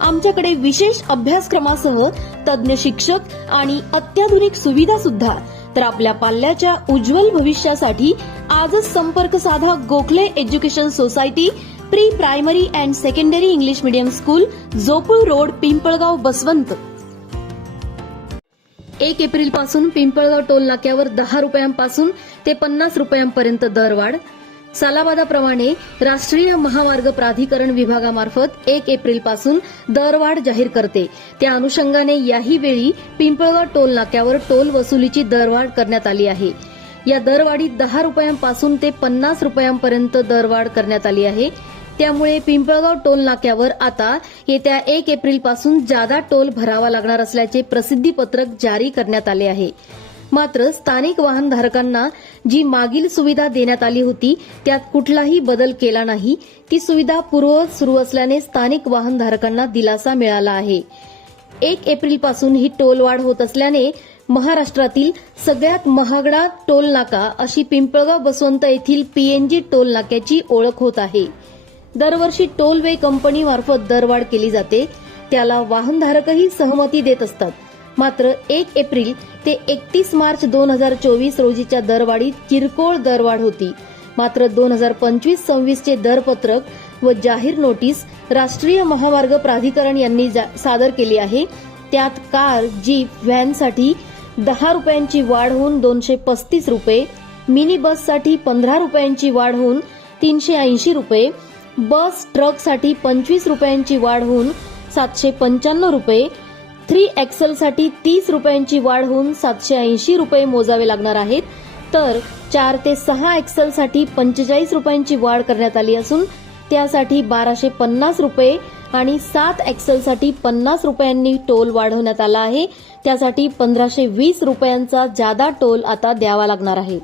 आमच्याकडे विशेष अभ्यासक्रमासह तज्ज्ञ शिक्षक आणि अत्याधुनिक सुविधा सुद्धा. तर आपल्या पाल्याच्या उज्ज्वल भविष्यासाठी आजच संपर्क साधा Gokhale education society pre primary and secondary English medium school Jopul road Pimpalgaon Baswant. एक एप्रिलपासून पिंपळगाव टोल नाक्यावर दहा रुपयांपासून ते पन्नास रुपयांपर्यंत दरवाढ सालाबादाप्रमाणे राष्ट्रीय महामार्ग प्राधिकरण विभागामार्फत एक एप्रिलपासून दरवाढ जाहीर करते. त्या अनुषंगाने याही वेळी पिंपळगाव टोल नाक्यावर टोल वसुलीची दरवाढ करण्यात आली आहे. या दरवाढीत दहा रुपयांपासून ते पन्नास रुपयांपर्यंत दरवाढ करण्यात आली आहे. त्यामुळे पिंपळगाव टोल नाक्यावर आता येत्या एक एप्रिलपासून जादा टोल भरावा लागणार असल्याचे प्रसिद्धीपत्रक जारी करण्यात आले आहे. मात्र स्थानिक वाहनधारकांना जी मागील सुविधा देण्यात आली होती त्यात कुठलाही बदल केला नाही. ती सुविधा पूर्ववत सुरू असल्याने स्थानिक वाहनधारकांना दिलासा मिळाला आहे. एक एप्रिलपासून ही टोलवाढ होत असल्याने महाराष्ट्रातील सगळ्यात महागडा टोल नाका अशी पिंपळगाव बसवंत येथील पीएनजी टोल नाक्याची ओळख होत आहे. दरवर्षी टोलवे कंपनीमार्फत दरवाढ केली जाते. त्याला वाहनधारकही सहमती देत असतात. मात्र एक एप्रिल ते एकतीस मार्च दोन हजार चोवीस रोजीच्या दरवाढीत किरकोळ दरवाढ होती. मात्र दोन हजार पंचवीस सव्वीसचे दरपत्रक व जाहीर नोटीस राष्ट्रीय महामार्ग प्राधिकरण यांनी जा- सादर केली आहे. त्यात कार जीप व्हॅनसाठी दहा रुपयांची वाढ होऊन दोनशे पस्तीस रुपये मिनी बससाठी पंधरा रुपयांची वाढ होऊन तीनशे ऐंशी रुपये बस ट्रकसाठी पंचवीस रुपयांची वाढ होऊन सातशे पंच्याण्णव रुपये थ्री साठी तीस रुपयांची वाढ होऊन सातशे ऐंशी रुपये मोजावे लागणार आहेत. तर चार ते सहा साठी पंचेचाळीस रुपयांची वाढ करण्यात आली असून त्यासाठी बाराशे पन्नास रुपये आणि सात साठी पन्नास रुपयांनी टोल वाढवण्यात आला आहे. त्यासाठी पंधराशे वीस रुपयांचा जादा टोल आता द्यावा लागणार आहे.